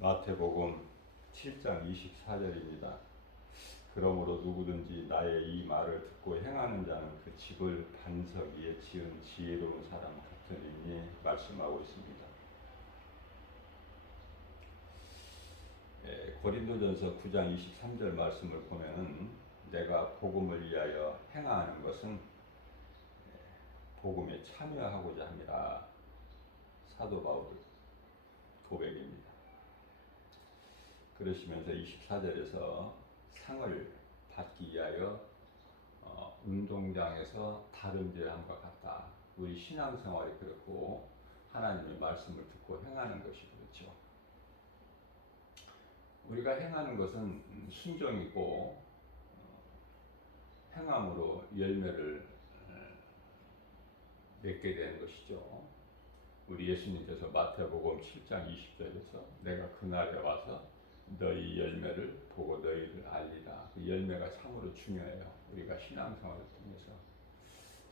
마태복음 7장 24절입니다. 그러므로 누구든지 나의 이 말을 듣고 행하는 자는 그 집을 반석 위에 지은 지혜로운 사람 같으니 말씀하고 있습니다. 고린도전서 9장 23절 말씀을 보면은 내가 복음을 위하여 행하는 것은 복음에 참여하고자 함이라. 사도 바울 고백입니다. 그러시면서 24절에서 상을 받기 위하여 운동장에서 다름질함과 같다. 우리 신앙생활이 그렇고 하나님의 말씀을 듣고 행하는 것이 그렇죠. 우리가 행하는 것은 순종이고 행함으로 열매를 맺게 되는 것이죠. 우리 예수님께서 마태복음 7장 20절에서 내가 그날에 와서 너희 열매를 보고 너희를 알리라. 그 열매가 참으로 중요해요. 우리가 신앙생활을 통해서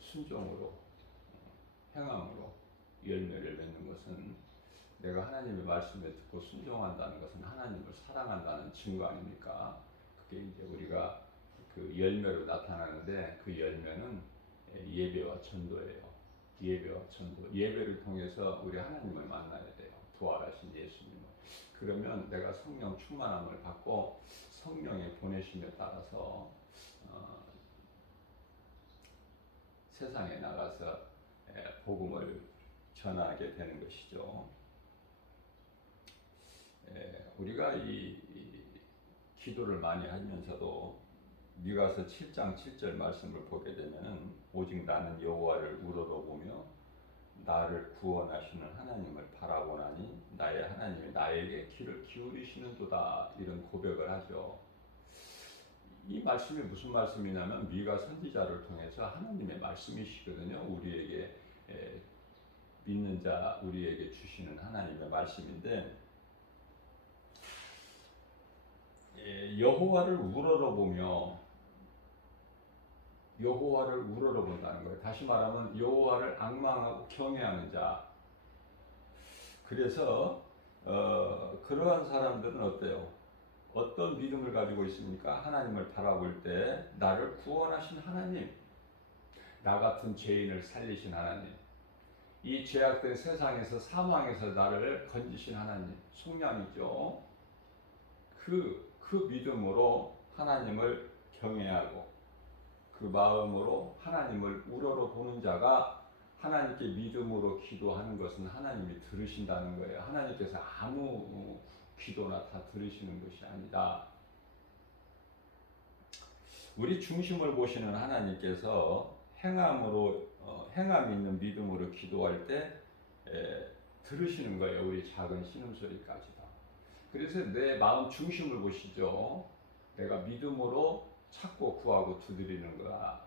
순종으로 행함으로 열매를 맺는 것은 내가 하나님의 말씀을 듣고 순종한다는 것은 하나님을 사랑한다는 증거 아닙니까? 그게 이제 우리가 그 열매로 나타나는데 그 열매는 예배와 전도예요. 예배와 전도. 예배를 통해서 우리 하나님을 만나야 돼요. 부활하신 예수님을. 그러면 내가 성령 충만함을 받고 성령의 보내심에 따라서 세상에 나가서 복음을 전하게 되는 것이죠. 우리가 이 기도를 많이 하면서도 미가서 7장 7절 말씀을 보게 되면은 오직 나는 여호와를 우러러보며 나를 구원하시는 하나님을 바라보나니 나의 하나님이 나에게 귀를 기울이시는도다, 이런 고백을 하죠. 이 말씀이 무슨 말씀이냐면 미가 선지자를 통해서 하나님의 말씀이시거든요. 우리에게 믿는 자 우리에게 주시는 하나님의 말씀인데 여호와를 우러러보며 여호와를 우러러본다는 거예요. 다시 말하면 여호와를 앙망하고 경외하는 자. 그래서 그러한 사람들은 어때요? 어떤 믿음을 가지고 있습니까? 하나님을 바라볼 때 나를 구원하신 하나님, 나 같은 죄인을 살리신 하나님, 이 죄악된 세상에서 사망에서 나를 건지신 하나님, 속량이죠. 그 믿음으로 하나님을 경외하고 그 마음으로 하나님을 우러러보는 자가 하나님께 믿음으로 기도하는 것은 하나님이 들으신다는 거예요. 하나님께서 아무 기도나 다 들으시는 것이 아니라 우리 중심을 보시는 하나님께서 행함 있는 믿음으로 기도할 때 들으시는 거예요. 우리 작은 신음소리까지도. 그래서 내 마음 중심을 보시죠. 내가 믿음으로 찾고 구하고 두드리는 거야.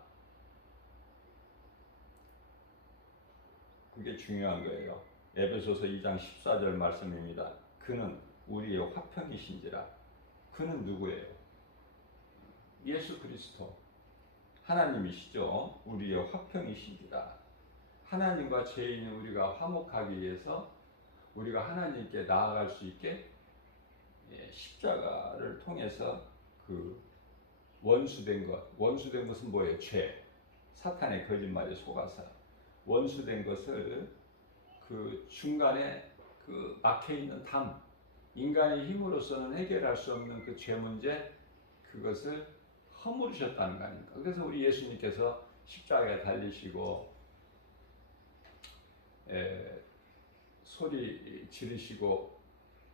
그게 중요한 거예요. 에베소서 2장 14절 말씀입니다. 그는 우리의 화평이신지라. 그는 누구예요? 예수 그리스도. 하나님이시죠. 우리의 화평이신지라. 하나님과 죄인인 우리가 화목하기 위해서 우리가 하나님께 나아갈 수 있게 십자가를 통해서 그 원수된 것은 뭐예요? 죄. 사탄의 거짓말에 속아서 원수된 것을 그 중간에 그 막혀 있는 담, 인간의 힘으로서는 해결할 수 없는 그 죄 문제, 그것을 허물으셨다는 거 아닙니까? 그래서 우리 예수님께서 십자가에 달리시고 소리 지르시고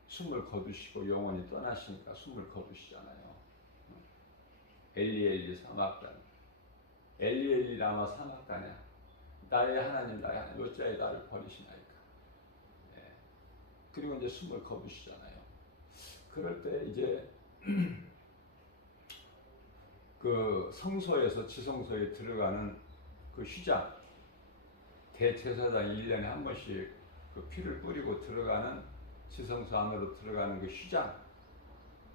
숨을 거두시고 영원히 떠나시니까 숨을 거두시잖아요. 엘리 엘리 사막단, 엘리 엘리 라마 사막단이야. 나의 하나님 나의 하나님 어찌하여 나를 버리시나이까. 그리고 이제 숨을 거두시잖아요. 그럴 때 이제 그 성소에서 지성소에 들어가는 그 휘장, 대제사장이 1년에 한 번씩 그 피를 뿌리고 들어가는 지성소 안으로 들어가는 그 휘장,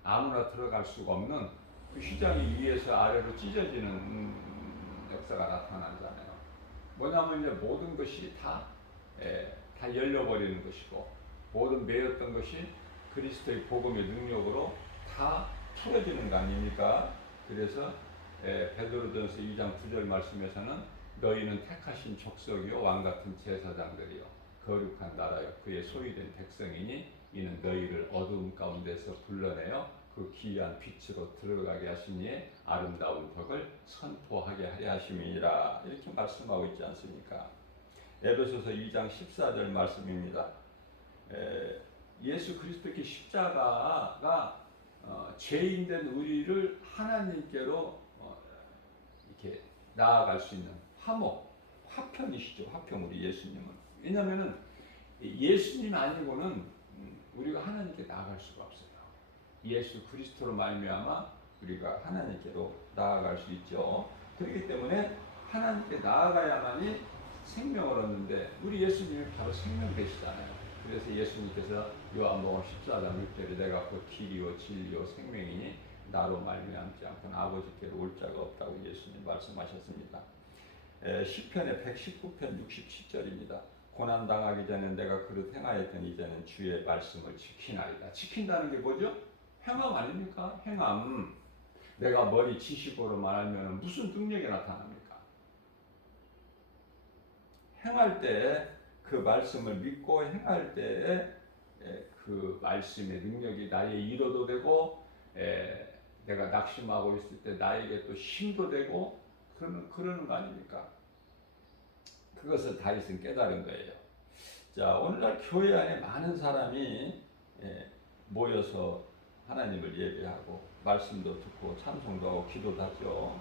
아무나 들어갈 수가 없는 그 휘장이 위에서 아래로 찢어지는 역사가 나타나잖아요. 뭐냐면 이제 모든 것이 다 열려버리는 것이고 모든 매였던 것이 그리스도의 복음의 능력으로 다 풀어지는 거 아닙니까? 그래서 베드로전서 2장 9절 말씀에서는 너희는 택하신 족속이요 왕같은 제사장들이요 거룩한 나라요 그의 소유된 백성이니 이는 너희를 어두움 가운데서 불러내어 그 귀한 빛으로 들어가게 하시니 아름다운 덕을 선포하게 하려 하심이니라 이렇게 말씀하고 있지 않습니까? 에베소서 2장 14절 말씀입니다. 예수 그리스도의 십자가가 죄인된 우리를 하나님께로 이렇게 나아갈 수 있는 화편이시죠. 화편 우리 예수님은. 왜냐하면은 예수님 아니고는 우리가 하나님께 나아갈 수가 없어요. 예수 그리스도로 말미암아 우리가 하나님께로 나아갈 수 있죠. 그렇기 때문에 하나님께 나아가야만이 생명을 얻는데 우리 예수님이 바로 생명 되시잖아요. 그래서 예수님께서 요한복음 14장 6절에 내가 곧 길이요 진리요 생명이니 나로 말미암지 않고는 아버지께로 올 자가 없다고 예수님 말씀하셨습니다. 시편의 119편 67절입니다. 고난 당하기 전에 내가 그릇 행하였더니 이제는 주의 말씀을 지키나이다. 지킨다는 게 뭐죠? 행함 아닙니까? 행함. 내가 머리 지식으로 말하면 무슨 능력이 나타납니까? 행할 때 그 말씀을 믿고 행할 때 그 말씀의 능력이 나의 위로도 되고 내가 낙심하고 있을 때 나에게 또 힘도 되고 그러는 거 아닙니까? 그것을 다윗은 깨달은 거예요. 자, 오늘날 교회 안에 많은 사람이 모여서 하나님을 예배하고 말씀도 듣고 찬송도 하고 기도도 하죠.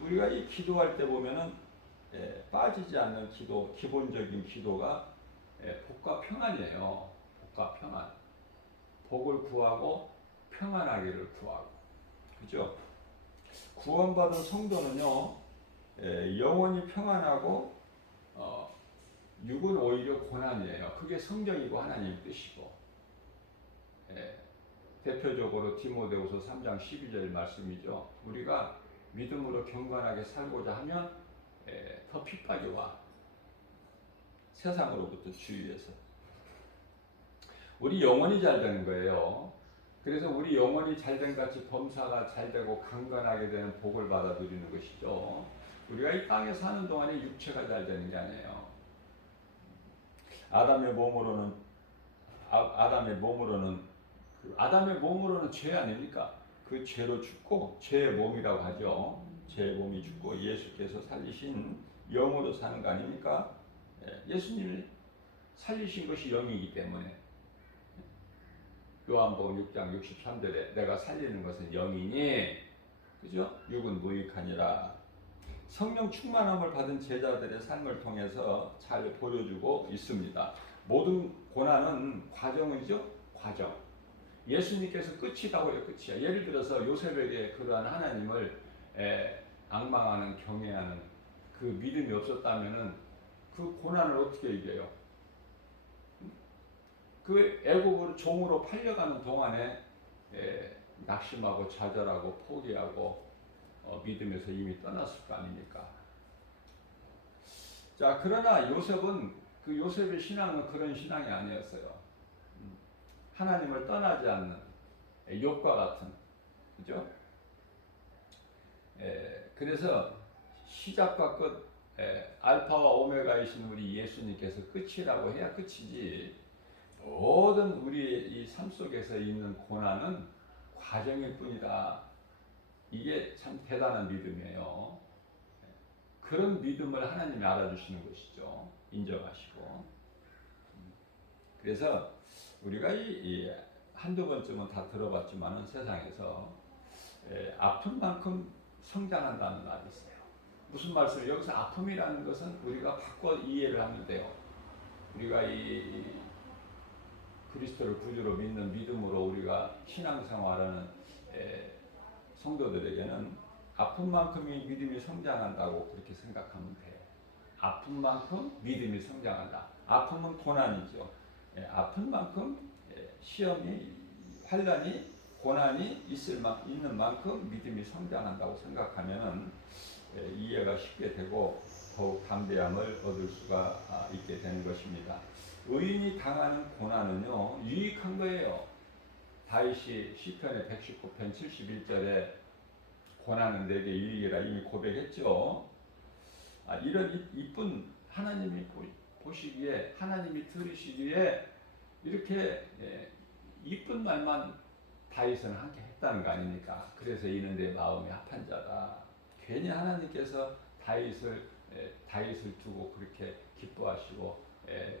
우리가 이 기도할 때 보면은 빠지지 않는 기도, 기본적인 기도가 복과 평안이에요. 복과 평안. 복을 구하고 평안하기를 구하고. 그죠? 구원받은 성도는요, 영원히 평안하고, 육은 오히려 고난이에요. 그게 성경이고 하나님 뜻이고. 대표적으로 디모데후서 3장 12절 말씀이죠. 우리가 믿음으로 경건하게 살고자 하면 더 핍박이 와. 세상으로부터 주위에서. 우리 영혼이 잘 되는 거예요. 그래서 우리 영혼이 잘된 같이 범사가 잘 되고 강건하게 되는 복을 받아 누리는 것이죠. 우리가 이 땅에 사는 동안에 육체가 잘 되는 게 아니에요. 아담의 몸으로는 죄 아닙니까? 그 죄로 죽고 죄의 몸이라고 하죠. 죄의 몸이 죽고 예수께서 살리신 영으로 사는 거 아닙니까? 예수님이 살리신 것이 영이기 때문에 요한복음 6장 63절에 내가 살리는 것은 영이니 그죠? 육은 무익하니라. 성령 충만함을 받은 제자들의 삶을 통해서 잘 보여주고 있습니다. 모든 고난은 과정이죠. 과정. 예수님께서 끝이라고요. 끝이야. 예를 들어서 요셉에게 그러한 하나님을 앙망하는 경외하는 그 믿음이 없었다면은 그 고난을 어떻게 이겨요? 그 애국으로 종으로 팔려가는 동안에 낙심하고 좌절하고 포기하고 믿음에서 이미 떠났을 거 아닙니까? 자, 그러나 요셉의 신앙은 그런 신앙이 아니었어요. 하나님을 떠나지 않는 욥과 같은, 그죠? 그래서 시작과 끝, 알파와 오메가이신 우리 예수님께서 끝이라고 해야 끝이지. 모든 우리의 이 삶 속에서 있는 고난은 과정일 뿐이다. 이게 참 대단한 믿음이에요. 그런 믿음을 하나님이 알아주시는 것이죠. 인정하시고. 그래서 우리가 이 한두 번쯤은 다 들어봤지만은 세상에서 아픈 만큼 성장한다는 말이 있어요. 무슨 말씀이에요? 여기서 아픔이라는 것은 우리가 바꿔 이해를 하면 돼요. 우리가 이 그리스도를 구주로 믿는 믿음으로 우리가 신앙생활하는 성도들에게는 아픈 만큼이 믿음이 성장한다고 그렇게 생각하면 돼요. 아픈 만큼 믿음이 성장한다. 아픔은 고난이죠. 아픈 만큼 시험이, 환난이, 고난이 있는 만큼 믿음이 성장한다고 생각하면은 이해가 쉽게 되고 더욱 담대함을 얻을 수가 있게 되는 것입니다. 의인이 당하는 고난은요 유익한 거예요. 다윗이 시편의 119편 71절에 고난은 내게 유익이라 이미 고백했죠. 이런 이쁜 하나님이 보시기에, 하나님이 들으시기에 이렇게 이쁜 말만 다윗은 함께 했다는 거 아닙니까? 그래서 이는 내 마음이 합한 자다. 괜히 하나님께서 다윗을 두고 그렇게 기뻐하시고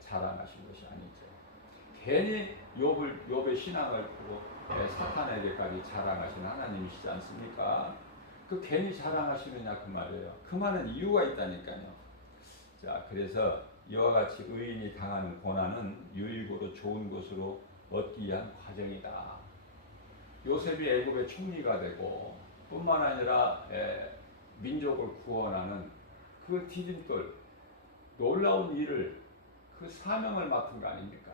자랑하신 것이 아니죠. 괜히 욥의 신앙을 두고 사탄에게까지 자랑하시는 하나님이시지 않습니까? 그 괜히 자랑하시느냐 그 말이에요. 그 말은 이유가 있다니까요. 자, 그래서 이와 같이 의인이 당하는 고난은 유익으로 좋은 것으로 얻기 위한 과정이다. 요셉이 애굽의 총리가 되고 뿐만 아니라 민족을 구원하는 그 디딤돌, 놀라운 일을, 그 사명을 맡은 거 아닙니까?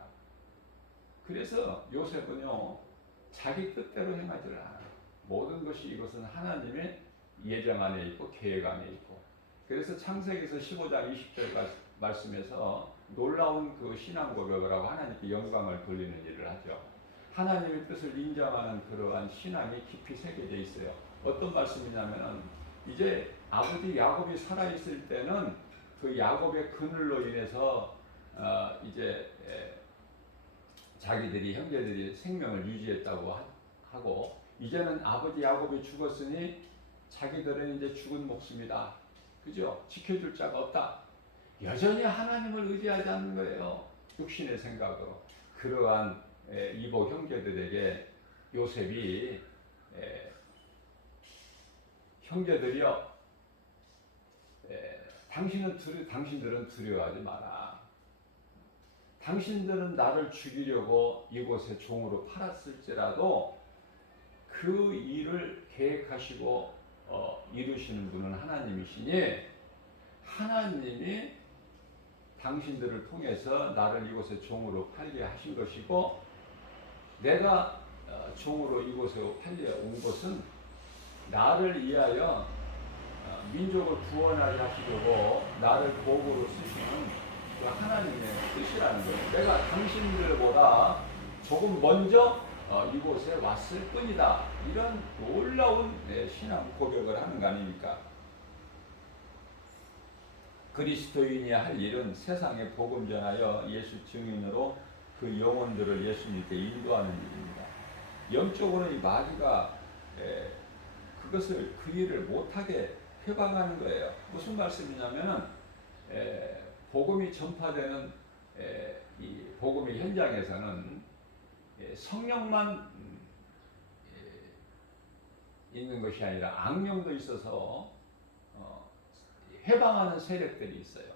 그래서 요셉은요 자기 뜻대로 행하지를 않아요. 모든 것이 이것은 하나님의 예정 안에 있고 계획 안에 있고. 그래서 창세기에서 15장 20절 말씀에서 놀라운 그 신앙 고백을 하고 하나님께 영광을 돌리는 일을 하죠. 하나님의 뜻을 인정하는 그러한 신앙이 깊이 새겨져 있어요. 어떤 말씀이냐면은 이제 아버지 야곱이 살아있을 때는 그 야곱의 그늘로 인해서 이제 자기들이 형제들이 생명을 유지했다고 하고, 이제는 아버지 야곱이 죽었으니 자기들은 이제 죽은 목숨이다. 그죠? 지켜줄 자가 없다. 여전히 하나님을 의지하지 않는 거예요. 육신의 생각으로. 그러한 이복 형제들에게 요셉이 형제들이여, 당신들은 두려워하지 마라. 당신들은 나를 죽이려고 이곳에 종으로 팔았을지라도 그 일을 계획하시고 이루시는 분은 하나님이시니 하나님이 당신들을 통해서 나를 이곳에 종으로 팔게 하신 것이고, 내가 종으로 이곳에 팔려 온 것은 나를 위하여 민족을 구원하게 하시려고 나를 도구로 쓰시는 그 하나님의 뜻이라는 거예요. 내가 당신들보다 조금 먼저 이곳에 왔을 뿐이다. 이런 놀라운 신앙 고백을 하는 거 아닙니까? 그리스도인이 할 일은 세상에 복음 전하여 예수 증인으로 그 영혼들을 예수님께 인도하는 일입니다. 영적으로 이 마귀가 그 일을 못하게 회방하는 거예요. 무슨 말씀이냐면은 복음이 전파되는 이 복음의 현장에서는 성령만 있는 것이 아니라 악령도 있어서 해방하는 세력들이 있어요.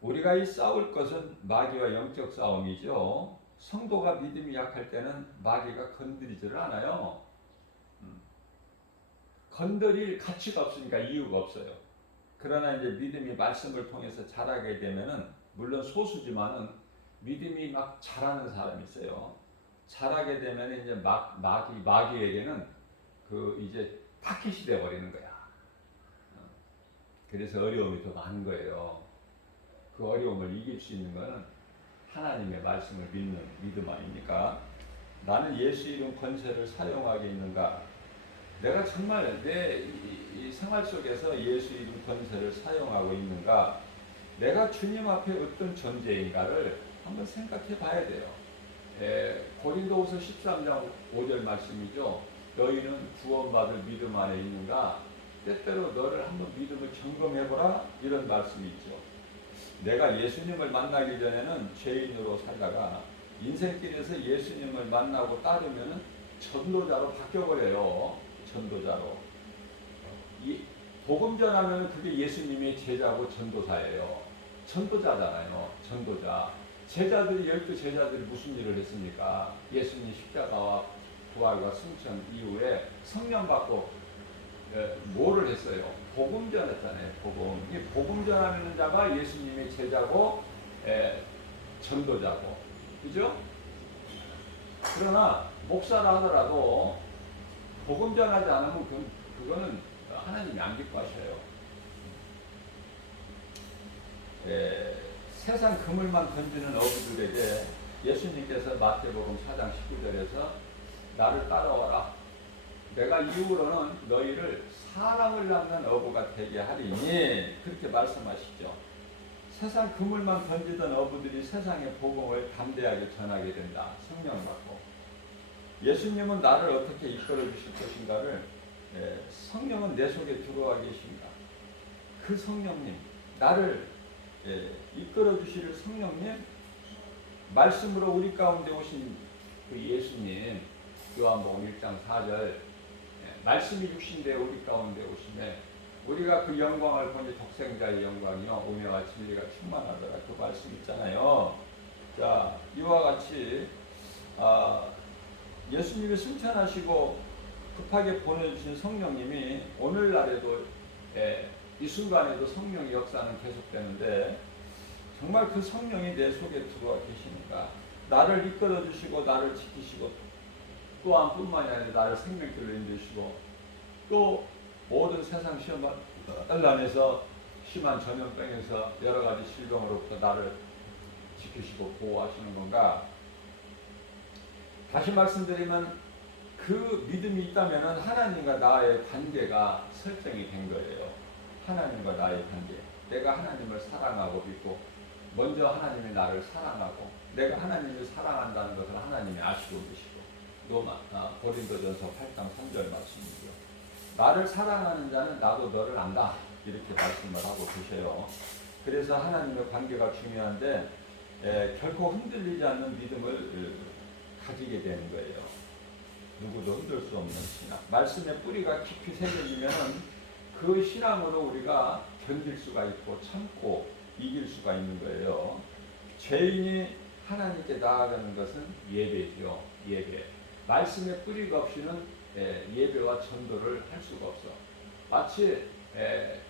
우리가 이 싸울 것은 마귀와 영적 싸움이죠. 성도가 믿음이 약할 때는 마귀가 건드리지를 않아요. 건드릴 가치가 없으니까 이유가 없어요. 그러나 이제 믿음이 말씀을 통해서 자라게 되면은, 물론 소수지만은 믿음이 막 자라는 사람이 있어요. 자라게 되면 이제 마귀에게는 그 이제 타켓이 돼 버리는 거야. 그래서 어려움이 더 많은 거예요. 그 어려움을 이길 수 있는 것은 하나님의 말씀을 믿는 믿음 아닙니까? 나는 예수 이름 권세를 사용하게 있는가? 내가 정말 내 이 생활 속에서 예수 이름 권세를 사용하고 있는가? 내가 주님 앞에 어떤 존재인가를 한번 생각해 봐야 돼요. 고린도후서 13장 5절 말씀이죠. 너희는 구원받을 믿음 안에 있는가? 때때로 너를 한번 믿음을 점검해보라. 이런 말씀이 있죠. 내가 예수님을 만나기 전에는 죄인으로 살다가 인생길에서 예수님을 만나고 따르면 전도자로 바뀌어버려요. 전도자로. 이 복음 전하면 그게 예수님의 제자고 전도사예요. 전도자잖아요. 전도자. 제자들이 12제자들이 무슨 일을 했습니까? 예수님 십자가와 부활과 승천 이후에 성령 받고 뭐를 했어요? 복음 전했잖아요. 복음. 이 복음 전하는 자가 예수님의 제자고 전도자고. 그죠? 그러나 목사라 하더라도 복음 전하지 않으면 그거는 하나님이 안 기뻐하셔요. 세상 그물만 던지는 어부들에게 예수님께서 마태복음 4장 19절에서 나를 따라와라. 내가 이후로는 너희를 사람을 낳는 어부가 되게 하리니 그렇게 말씀하시죠. 세상 그물만 던지던 어부들이 세상의 복음을 담대하게 전하게 된다. 성령을 받고 예수님은 나를 어떻게 이끌어 주실 것인가를 성령은 내 속에 들어와 계십니다. 그 성령님 나를 이끌어 주실 성령님 말씀으로 우리 가운데 오신 그 예수님 요한복음 1장 4절 말씀이 육신되어 우리 가운데 오심에 우리가 그 영광을 보니 독생자의 영광이요 은혜와 진리가 충만하더라. 그 말씀 있잖아요. 자, 이와 같이 예수님이 승천하시고 급하게 보내주신 성령님이 오늘날에도 이 순간에도 성령의 역사는 계속되는데 정말 그 성령이 내 속에 들어와 계시니까 나를 이끌어 주시고 나를 지키시고 또한 뿐만이 아니라 나를 생명길로 인도시고 또 모든 세상 시험관란에서 심한 전염병에서 여러 가지 질병으로부터 나를 지키시고 보호하시는 건가? 다시 말씀드리면 그 믿음이 있다면 하나님과 나의 관계가 설정이 된 거예요. 하나님과 나의 관계. 내가 하나님을 사랑하고 믿고 먼저 하나님이 나를 사랑하고 내가 하나님을 사랑한다는 것을 하나님이 아시고 계시고 고린도전서 8장 3절 말씀이고요. 나를 사랑하는 자는 나도 너를 안다. 이렇게 말씀을 하고 계세요. 그래서 하나님의 관계가 중요한데 결코 흔들리지 않는 믿음을 가지게 되는 거예요. 누구도 흔들 수 없는 신앙. 말씀의 뿌리가 깊이 새겨지면 그 신앙으로 우리가 견딜 수가 있고 참고 이길 수가 있는 거예요. 죄인이 하나님께 나아가는 것은 예배죠. 예배. 말씀의 뿌리가 없이는 예배와 전도를 할 수가 없어. 마치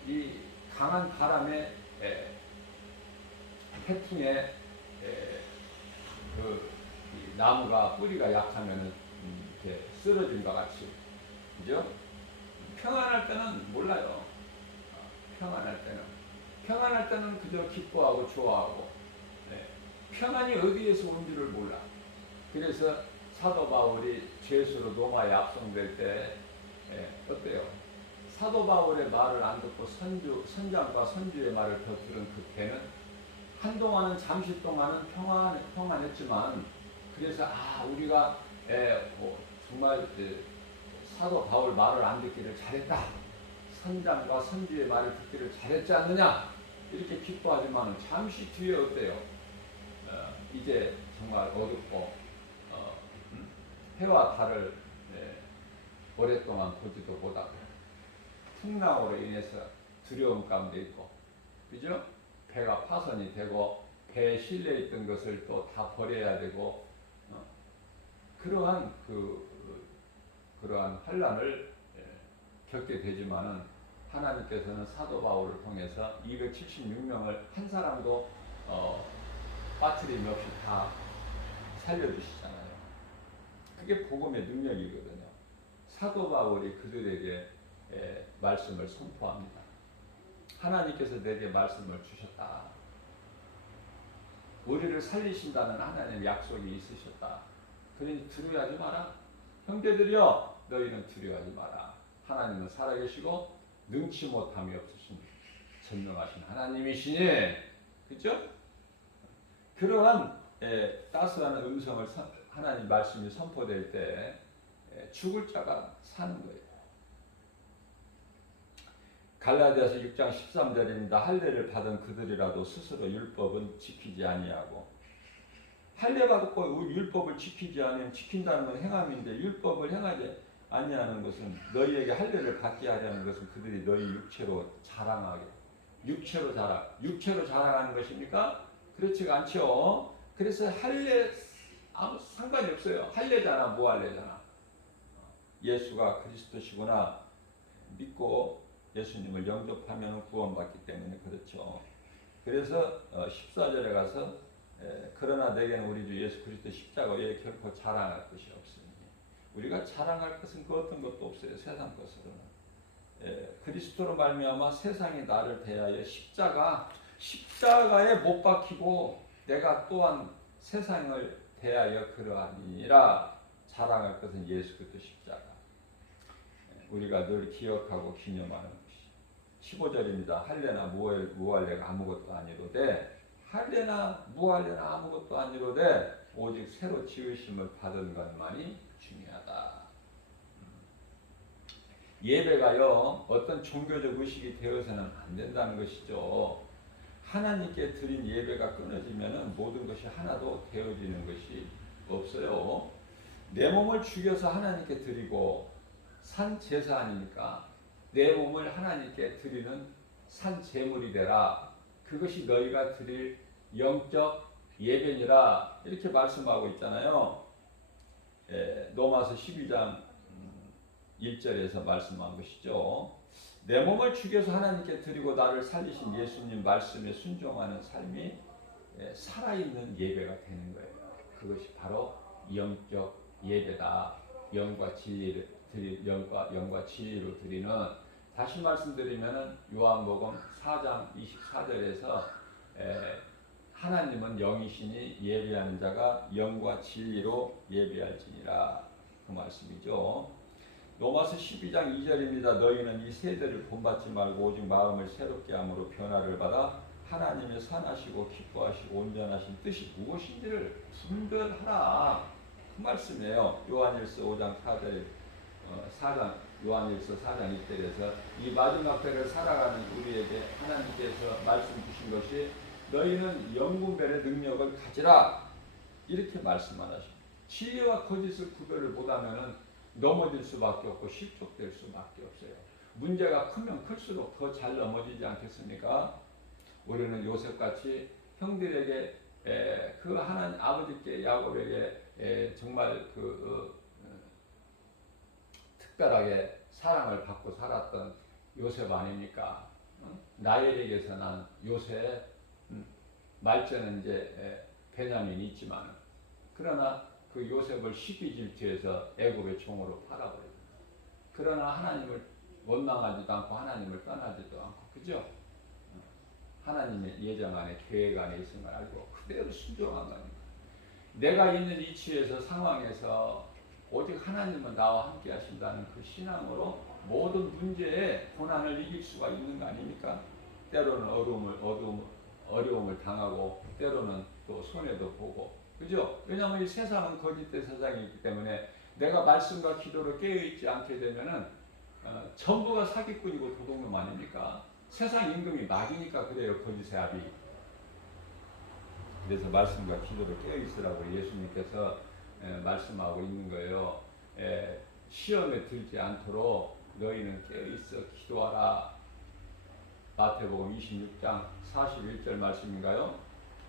이 강한 바람에 태풍에 그 나무가 뿌리가 약하면 이렇게 쓰러진 것 같이, 그죠? 평안할 때는 몰라요. 평안할 때는 그저 기뻐하고 좋아하고, 평안이 어디에서 온지를 몰라. 그래서 사도 바울이 죄수로 로마에 압송될 때 어때요? 사도 바울의 말을 안 듣고 선장과 선주의 말을 더 들은 그때는 한동안은 잠시 동안은 평안했지만 그래서 우리가 정말 사도 바울 말을 안 듣기를 잘했다. 선장과 선주의 말을 듣기를 잘했지 않느냐 이렇게 기뻐하지만 잠시 뒤에 어때요? 이제 정말 어둡고 해와 달을 오랫동안 보지도 못하고 풍랑으로 인해서 두려움 가운데 있고, 그죠? 배가 파손이 되고 배에 실려 있던 것을 또 다 버려야 되고 그러한 그러한 환란을 겪게 되지만은 하나님께서는 사도 바울을 통해서 276명을 한 사람도 빠트림이 없이 다 살려주시잖아요. 그게 복음의 능력이거든요. 사도 바울이 그들에게 말씀을 선포합니다. 하나님께서 내게 말씀을 주셨다. 우리를 살리신다는 하나님의 약속이 있으셨다. 그러니 두려워하지 마라. 형제들이여 너희는 두려워하지 마라. 하나님은 살아계시고 능치 못함이 없으신 전능하신 하나님이시니, 그렇죠? 그러한 따스한 음성을 하나님 말씀이 선포될 때 죽을 자가 사는 거예요. 갈라디아서 6장 13절입니다. 할례를 받은 그들이라도 스스로 율법은 지키지 아니하고, 할례 받고 율법을 지키지 않으면 지킨다는 건 행함인데 율법을 행하지 아니하는 것은 너희에게 할례를 받게 하려는 것은 그들이 너희 육체로 자랑하게, 육체로 자랑하는 것입니까? 그렇지가 않죠. 그래서 할례 아무 상관이 없어요. 할례잖아, 뭐 할례잖아. 예수가 그리스도시구나 믿고 예수님을 영접하면 구원받기 때문에 그렇죠. 그래서 14절에 가서 그러나 내게는 우리 주 예수 그리스도 십자가 외에 결코 자랑할 것이 없으니, 우리가 자랑할 것은 그 어떤 것도 없어요. 세상 것으로는. 그리스도로 말미암아 세상이 나를 대하여 십자가에 못 박히고 내가 또한 세상을 대하여 그러하니라. 자랑할 것은 예수 그리스도 십자가. 우리가 늘 기억하고 기념하는 것이 15절입니다. 할례나 무할례가 아무것도 아니로되 할례나 무할례나 아무것도 아니로되 오직 새로 지으심을 받은 것만이 중요하다. 예배가요 어떤 종교적 의식이 되어서는 안 된다는 것이죠. 하나님께 드린 예배가 끊어지면 모든 것이 하나도 되어지는 것이 없어요. 내 몸을 죽여서 하나님께 드리고 산 제사 아닙니까? 내 몸을 하나님께 드리는 산 제물이 되라. 그것이 너희가 드릴 영적 예배니라. 이렇게 말씀하고 있잖아요. 로마서 12장 1절에서 말씀한 것이죠. 내 몸을 죽여서 하나님께 드리고 나를 살리신 예수님 말씀에 순종하는 삶이 살아있는 예배가 되는 거예요. 그것이 바로 영적 예배다. 영과 진리를 영과 진리로 드리는, 다시 말씀드리면은 요한복음 4장 24절에서 하나님은 영이시니 예배하는 자가 영과 진리로 예배할지니라. 그 말씀이죠. 로마서 12장 2절입니다. 너희는 이 세대를 본받지 말고 오직 마음을 새롭게 함으로 변화를 받아 하나님의 선하시고 기뻐하시고 온전하신 뜻이 무엇인지를 분별하라. 그 말씀이에요. 요한일서 5장 4절 4장 요한일서 4장 1절에서 이 마지막 때를 살아가는 우리에게 하나님께서 말씀 주신 것이 너희는 영분별의 능력을 가지라. 이렇게 말씀하십니다. 진리와 거짓을 구별을 못하면은 넘어질 수밖에 없고 실족될 수밖에 없어요. 문제가 크면 클수록 더 잘 넘어지지 않겠습니까? 우리는 요셉같이 형들에게 그 하나님 아버지께 야곱에게 정말 특별하게 사랑을 받고 살았던 요셉 아닙니까? 라헬에게서 난 요셉, 말자는 이제 베냐민이 있지만, 그러나 그 요셉을 시기질투해서 애굽의 종으로 팔아버립니다. 그러나 하나님을 원망하지도 않고 하나님을 떠나지도 않고, 그죠? 하나님의 예정 안에 계획 안에 있음을 알고 그대로 순종한 겁니다. 내가 있는 위치에서 상황에서 오직 하나님은 나와 함께 하신다는 그 신앙으로 모든 문제에 고난을 이길 수가 있는 거 아닙니까? 때로는 어려움을 당하고 때로는 또 손해도 보고, 그죠? 왜냐하면 이 세상은 거짓된 세상이기 때문에 내가 말씀과 기도로 깨어있지 않게 되면은 전부가 사기꾼이고 도둑놈 아닙니까? 세상 임금이 막이니까 그래요. 거짓의 압이. 그래서 말씀과 기도로 깨어있으라고 예수님께서 말씀하고 있는 거예요. 시험에 들지 않도록 너희는 깨어있어 기도하라. 마태복음 26장 41절 말씀인가요?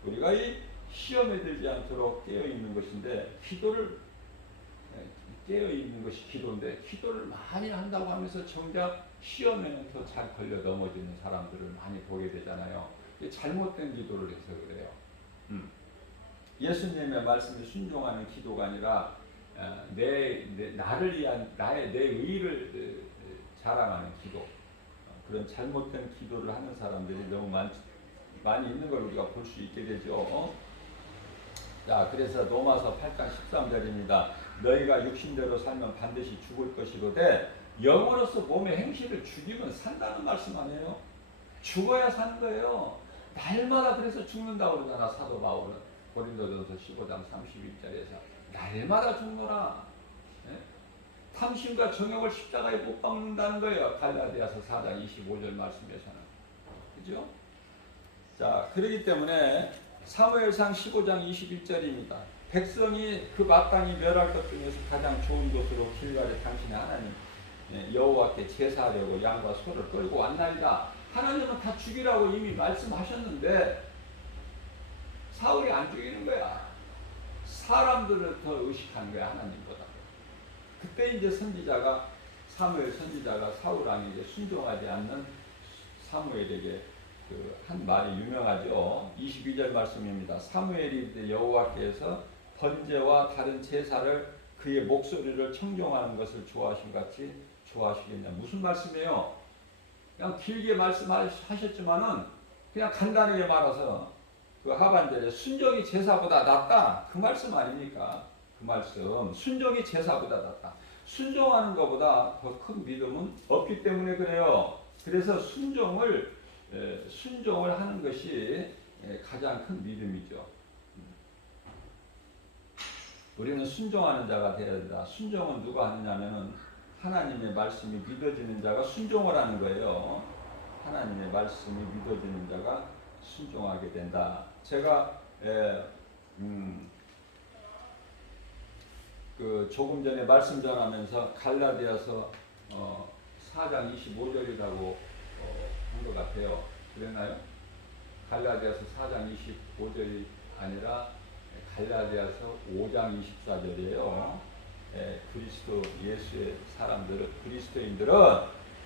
우리가 이 시험에 들지 않도록 깨어있는 것인데, 기도를 깨어있는 것이 기도인데 기도를 많이 한다고 하면서 정작 시험에는 더 잘 걸려 넘어지는 사람들을 많이 보게 되잖아요. 잘못된 기도를 해서 그래요. 예수님의 말씀에 순종하는 기도가 아니라 나를 위한 내 의를 자랑하는 기도, 그런 잘못된 기도를 하는 사람들이 너무 많이 있는 걸 우리가 볼 수 있게 되죠. 자, 그래서 로마서 8장 13절입니다. 너희가 육신대로 살면 반드시 죽을 것이로되 영으로서 몸의 행실을 죽이면 산다는 말씀 아니에요? 죽어야 사는 거예요. 날마다 그래서 죽는다고 그러잖아, 사도 바울은. 고린도전서 15장 31절에서 날마다 죽노라. 탐심과 정욕을 십자가에 못 박는다는 거예요. 갈라디아서 4장 25절 말씀에서는. 그죠? 자, 그렇기 때문에 사무엘상 15장 21절입니다. 백성이 그 마땅히 멸할 것 중에서 가장 좋은 곳으로 길갈에 당신의 하나님 여호와께 제사하려고 양과 소를 끌고 왔나이다. 하나님은 다 죽이라고 이미 말씀하셨는데 사울이 안 죽이는 거야. 사람들을 더 의식한 거야, 하나님보다. 그때 이제 선지자가, 사무엘 선지자가 사울 왕에게 순종하지 않는 사무엘에게 한 말이 유명하죠. 22절 말씀입니다. 사무엘이 여호와께서 번제와 다른 제사를 그의 목소리를 청종하는 것을 좋아하신 같이 좋아하시겠냐. 무슨 말씀이에요? 그냥 길게 말씀하셨지만은 그냥 간단하게 말해서 그 하반절에 순종이 제사보다 낫다 그 말씀 아닙니까? 그 말씀 순종이 제사보다 낫다. 순종하는 것보다 더 큰 믿음은 없기 때문에 그래요. 그래서 순종을 하는 것이 가장 큰 믿음이죠. 우리는 순종하는 자가 되어야 된다. 순종은 누가 하느냐면은 하나님의 말씀이 믿어지는 자가 순종을 하는 거예요. 하나님의 말씀이 믿어지는 자가 순종하게 된다. 제가 그 조금 전에 말씀 전하면서 갈라디아서 4장 25절이라고 한 것 같아요. 그랬나요? 갈라디아서 4장 25절이 아니라 갈라디아서 5장 24절이에요. 그리스도 예수의 사람들은 그리스도인들은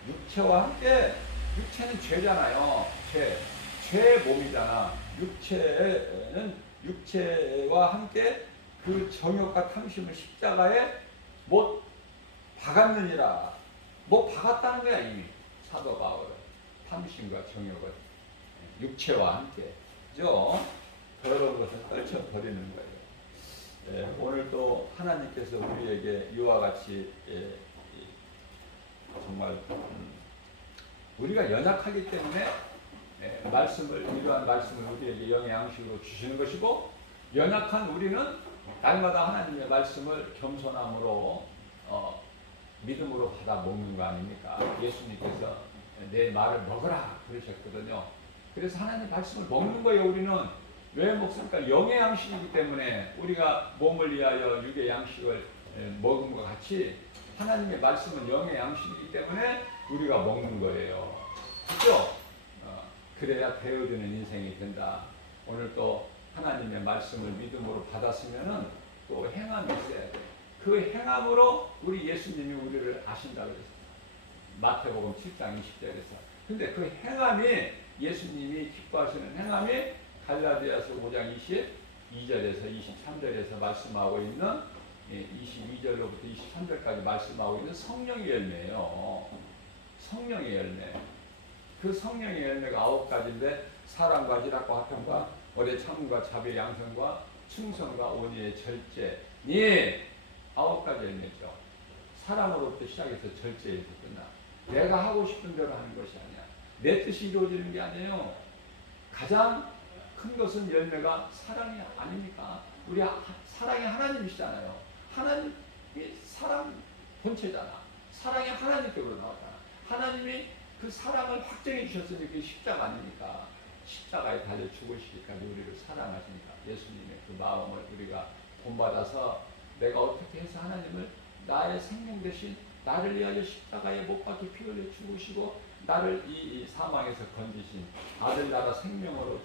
육체와 함께 육체는 죄잖아요. 죄의 몸이잖아. 육체는 육체와 함께 그 정욕과 탐심을 십자가에 못 박았느니라. 못 박았다는 거야 이미 사도 바울은. 탐심과 정욕을 육체와 함께 그죠? 더러운 것을 떨쳐버리는 거예요. 오늘 또 하나님께서 우리에게 이와 같이 정말 우리가 연약하기 때문에 이러한 말씀을 우리에게 영의 양식으로 주시는 것이고, 연약한 우리는 날마다 하나님의 말씀을 겸손함으로 믿음으로 받아 먹는 거 아닙니까? 예수님께서 내 말을 먹으라 그러셨거든요. 그래서 하나님 말씀을 먹는 거예요. 우리는 왜 먹습니까? 영의 양식이기 때문에. 우리가 몸을 위하여 육의 양식을 먹은 것 같이 하나님의 말씀은 영의 양식이기 때문에 우리가 먹는 거예요. 그렇죠? 그래야 되어지는 인생이 된다. 오늘 또 하나님의 말씀을 믿음으로 받았으면은 또 행함이 있어야 돼. 그 행함으로 우리 예수님이 우리를 아신다고 그랬어요. 마태복음 7장 20절에서. 근데 그 행함이, 예수님이 기뻐하시는 행함이 갈라디아서 5장 22절에서 23절에서 말씀하고 있는 22절로부터 23절까지 말씀하고 있는 성령의 열매예요. 성령의 열매. 그 성령의 열매가 9가지인데 사랑과 지락과 화평과 오래 참음과 자비 양성과 충성과 온유의 절제니 9가지 열매죠. 사랑으로부터 시작해서 절제에서 끝나. 내가 하고 싶은 대로 하는 것이 아니야. 내 뜻이 이루어지는 게 아니에요. 가장 큰 것은 열매가 사랑이 아닙니까? 우리 사랑이 하나님이시잖아요. 하나님이 사랑 본체잖아. 사랑이 하나님께로 나오잖아. 하나님이 그 사랑을 확정해 주셨으니 그게 십자가 아닙니까? 십자가에 달려 죽으시기까지 우리를 사랑하시니까 예수님의 그 마음을 우리가 본받아서 내가 어떻게 해서 하나님을 나의 생명 대신 나를 위하여 십자가에 못 박혀 피 흘려 죽으시고 나를 이 사망에서 건지신 아들 나라 생명을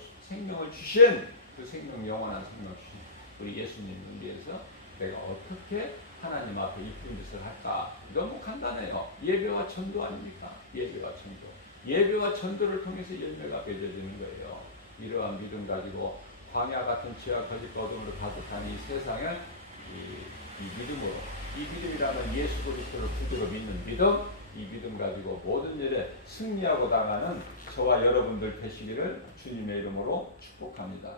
주신 그 생명, 영원한 생명 주신 우리 예수님을 위해서 내가 어떻게 하나님 앞에 이쁜 짓을 할까? 너무 간단해요. 예배와 전도 아닙니까? 예배와 전도. 예배와 전도를 통해서 열매가 맺어지는 거예요. 이러한 믿음 가지고 광야 같은 지하 거짓 어둠으로 가득한 이 세상을 이 믿음으로, 이 믿음이라는 예수 그리스도를 구주로 믿는 믿음, 이 믿음 가지고 모든 일에 승리하고 나가는 저와 여러분들 되시기를 주님의 이름으로 축복합니다.